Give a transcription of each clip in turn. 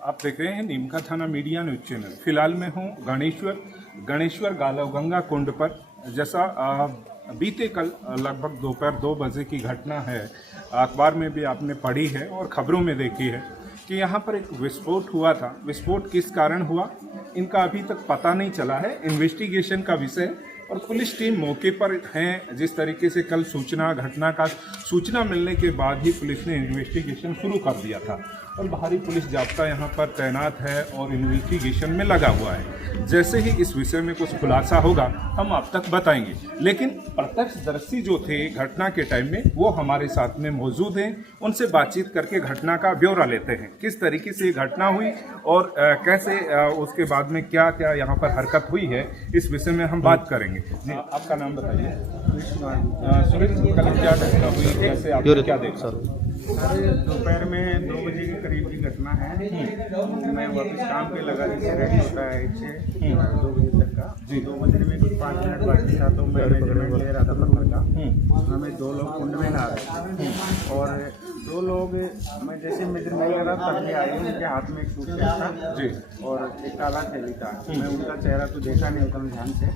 आप देख रहे हैं नीमका थाना मीडिया न्यूज चैनल। फिलहाल मैं हूं गणेश्वर गालवगंगा कुंड पर। जैसा बीते कल लगभग दोपहर 2 बजे की घटना है, अखबार में भी आपने पढ़ी है और खबरों में देखी है कि यहाँ पर एक विस्फोट हुआ था। विस्फोट किस कारण हुआ इनका अभी तक पता नहीं चला है, इन्वेस्टिगेशन का विषय। और पुलिस टीम मौके पर है। जिस तरीके से कल घटना का सूचना मिलने के बाद ही पुलिस ने इन्वेस्टिगेशन शुरू कर दिया था और भारी पुलिस जाब्ता यहाँ पर तैनात है और इन्वेस्टिगेशन में लगा हुआ है। जैसे ही इस विषय में कुछ खुलासा होगा हम आप तक बताएंगे, लेकिन प्रत्यक्षदर्शी जो थे घटना के टाइम में वो हमारे साथ में मौजूद हैं। उनसे बातचीत करके घटना का ब्यौरा लेते हैं, किस तरीके से ये घटना हुई और कैसे उसके बाद में क्या क्या यहाँ पर हरकत हुई है, इस विषय में हम बात करेंगे। जी, आपका नाम बताइए। सुरेश, कल क्या घटना हुई, कैसे आप क्या देखा? सर, दोपहर में 2 बजे के करीब की घटना है। मैं वापस काम पे लगा, जैसे रेडी होता है 1 से 2 बजे तक का। 2 बजे में कुछ 5 मिनट बाकी था तो मैं मेजरमेंट ले रहा था पत्थर का। हमें 2 लोग कुंड में नहा रहे थे और 2 लोग, मैं जैसे मेजरमेंट ले रहा था तभी आए। उनके हाथ में एक सूटकेस था जी और एक काला थैली था। मैं उनका चेहरा तो देखा नहीं उतना ध्यान से,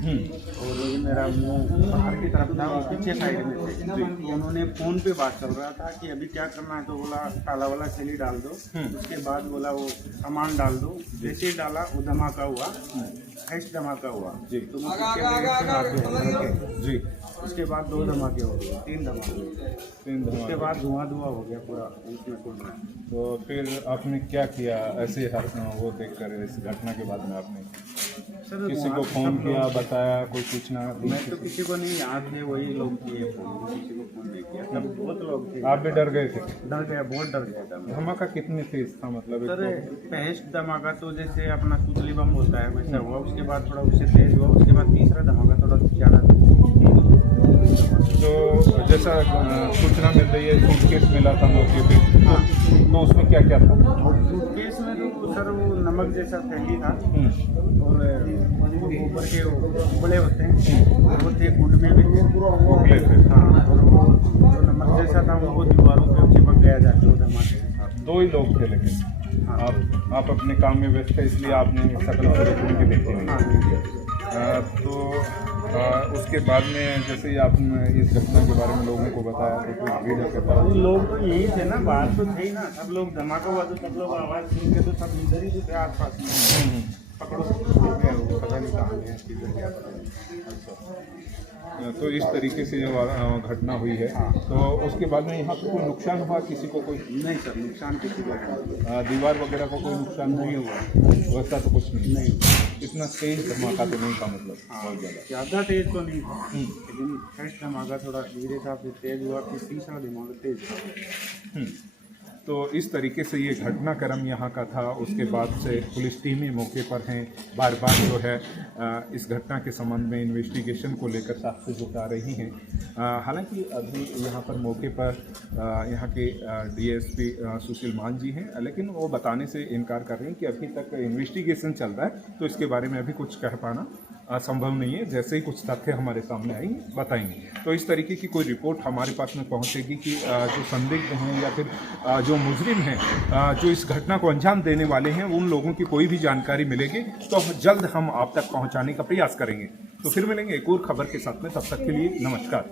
और ये मेरा मुँह पत्थर की तरफ था और पीछे साइड में थे। उन्होंने फ़ोन पे बात चल रहा था कि अभी क्या करना है, तो बोला काला वाला थैली डाल दो। उसके बाद बोला वो सामान डाल दो। जैसे ही डाला वो धमाका हुआ, फर्स्ट धमाका हुआ जी। तो जी, उसके बाद 2 धमाके हो गए, 3 धमाके। उसके बाद धुआं हो गया पूरा उसमें कुंड में। तो फिर आपने क्या किया ऐसे वो देखकर? इस घटना के बाद में आपने किसी को फोन किया, बताया, कोई सूचना? मैं तो किसी को नहीं, यहाँ थे वही लोग किए फोन, किसी को फोन नहीं किया। तब बहुत लोग थे। आप भी डर गए थे? डर गया, बहुत डर गया था। धमाका कितने तेज था? मतलब सर, पहले धमाका तो जैसे अपना सुतली बम होता है वैसा हुआ। उसके बाद थोड़ा उससे तेज हुआ। उसके बाद तीसरा धमाका थोड़ा ज़्यादा था। तो जैसा सूचना मिल रही है, सूटकेस मिला था मौके पे, तो उसमें क्या क्या था? सूटकेस में तो सर वो नमक जैसा थैली था और वो ऊपर के उपले होते हैं वो थे, कुंड में भी थे उपले थे। हाँ, और वो जो नमक जैसा था वो दीवारों पे चिपक गया जाके वो धमाके के साथ। 2 ही लोग थे, लेकिन आप अपने काम में व्यस्त थे इसलिए आपने सकल के देखी नहीं। तो उसके बाद में जैसे ही आपने इस घटना के बारे में लोगों को बताया तो कोई भीड़ इकट्ठा हुई? लोग तो यही थे ना, बाहर तो थे ही ना। सब लोग धमाका हुआ तो सब लोग आवाज़ सुन के तो सब इधर ही थे आस-पास में। पकड़ो, पता नहीं कहाँ गए, किधर गया पता नहीं। तो इस तरीके से जो घटना हुई है, तो उसके बाद में यहाँ पर कोई नुकसान हुआ किसी को? कोई नहीं सर, नुकसान किसी को नहीं। दीवार वगैरह का कोई नुकसान नहीं हुआ? वैसा तो कुछ नहीं। इतना तेज धमाका तो नहीं था, मतलब बहुत ज़्यादा तेज तो नहीं था, लेकिन फर्स्ट धमाका थोड़ा धीरे था, फिर तेज हुआ, फिर तीसरा धमाका तेज था। तो इस तरीके से ये घटनाक्रम यहाँ का था। उसके बाद से पुलिस टीमें मौके पर हैं, बार बार जो है इस घटना के संबंध में इन्वेस्टिगेशन को लेकर साक्ष्य जुटा रही हैं। हालांकि अभी यहाँ पर मौके पर यहाँ के डीएसपी सुशील मान जी हैं, लेकिन वो बताने से इनकार कर रहे हैं कि अभी तक इन्वेस्टिगेशन चल रहा है, तो इसके बारे में अभी कुछ कह पाना संभव नहीं है। जैसे ही कुछ तथ्य हमारे सामने आएंगे बताएंगे। तो इस तरीके की कोई रिपोर्ट हमारे पास में पहुंचेगी कि जो संदिग्ध हैं या फिर जो मुजरिम हैं, जो इस घटना को अंजाम देने वाले हैं, उन लोगों की कोई भी जानकारी मिलेगी तो जल्द हम आप तक पहुंचाने का प्रयास करेंगे। तो फिर मिलेंगे एक और खबर के साथ में, तब तक के लिए नमस्कार।